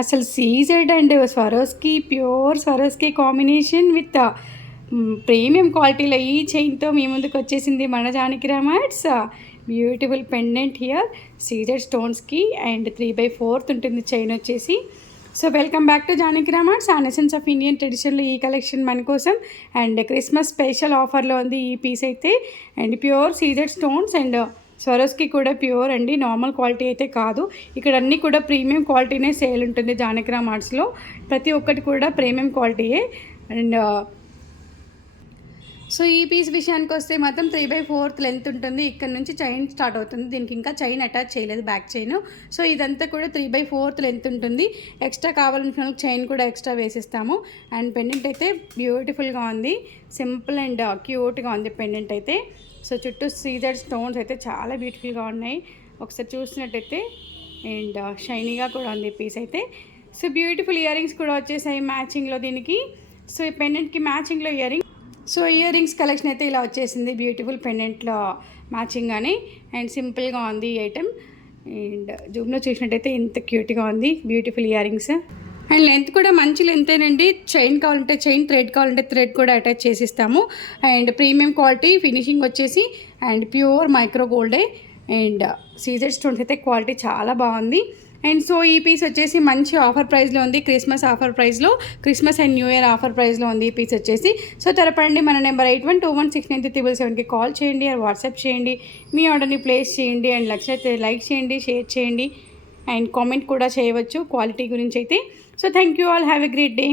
అసలు CZ and Swarovski pure Swarovski combination with premium క్వాలిటీలో ఈ చైన్తో మీ ముందుకు వచ్చేసింది మన Janaki Ramars. Beautiful pendant here CZ స్టోన్స్కి అండ్ 3/4 ఉంటుంది చైన్ వచ్చేసి. So welcome back to Janaki Ramars. On essence of Indian ట్రెడిషన్లో ఈ కలెక్షన్ మన కోసం అండ్ క్రిస్మస్ స్పెషల్ ఆఫర్లో ఉంది ఈ పీస్ అయితే. And pure CZ stones and Swarovski కూడా ప్యూర్ అండి, నార్మల్ క్వాలిటీ అయితే కాదు. ఇక్కడ అన్నీ కూడా ప్రీమియం క్వాలిటీనే సేల్ ఉంటుంది జానకి రామర్స్లో. ప్రతి ఒక్కటి కూడా ప్రీమియం క్వాలిటీయే. అండ్ సో ఈ పీస్ విషయానికి వస్తే మాత్రం 3/4 లెంత్ ఉంటుంది. ఇక్కడ నుంచి చైన్ స్టార్ట్ అవుతుంది. దీనికి ఇంకా చైన్ అటాచ్ చేయలేదు, బ్యాక్ చైన్. సో ఇదంతా కూడా 3/4 లెంత్ ఉంటుంది. ఎక్స్ట్రా కావాలనుకున్న చైన్ కూడా ఎక్స్ట్రా వేసిస్తాము. అండ్ పెండెంట్ అయితే బ్యూటిఫుల్గా ఉంది, సింపుల్ అండ్ క్యూట్గా ఉంది పెండెంట్ అయితే. సో చుట్టూ సీజెడ్ స్టోన్స్ అయితే చాలా బ్యూటిఫుల్గా ఉన్నాయి ఒకసారి చూసినట్టయితే. అండ్ షైనీగా కూడా ఉంది పీస్ అయితే. సో బ్యూటిఫుల్ ఇయర్ రింగ్స్ కూడా వచ్చేసాయి మ్యాచింగ్లో దీనికి. సో ఈ పెండెంట్కి మ్యాచింగ్లో ear ring. So ear rings collection అయితే ఇలా వచ్చేసింది, బ్యూటిఫుల్ పెండెంట్లో మ్యాచింగ్ కానీ. అండ్ సింపుల్గా ఉంది ఈ ఐటెం. అండ్ జూమ్లో చూసినట్టయితే ఇంత క్యూట్గా ఉంది, beautiful ear rings. And length కూడా మంచి లెంతేనండి. చైన్ కావాలంటే చైన్, థ్రెడ్ కావాలంటే థ్రెడ్ కూడా అటాచ్ చేసిస్తాము. అండ్ ప్రీమియం క్వాలిటీ ఫినిషింగ్ వచ్చేసి అండ్ ప్యూర్ మైక్రో గోల్డే. అండ్ సీజెడ్ స్టోన్స్ అయితే క్వాలిటీ చాలా బాగుంది. అండ్ సో ఈ పీస్ వచ్చేసి మంచి ఆఫర్ ప్రైస్లో ఉంది, క్రిస్మస్ ఆఫర్ ప్రైస్లో, Christmas and new year offer ప్రైస్లో ఉంది ఈ పీస్ వచ్చేసి. సో త్వరపడండి, మన నెంబర్ 81216937కి కాల్ చేయండి ఆర్ వాట్సాప్ చేయండి. మీ ఆర్డర్ని ప్లేస్ చేయండి. అండ్ నచ్చితే లైక్ చేయండి, షేర్ చేయండి అండ్ కామెంట్ కూడా చేయవచ్చు క్వాలిటీ గురించి అయితే. So thank you all, have a great day.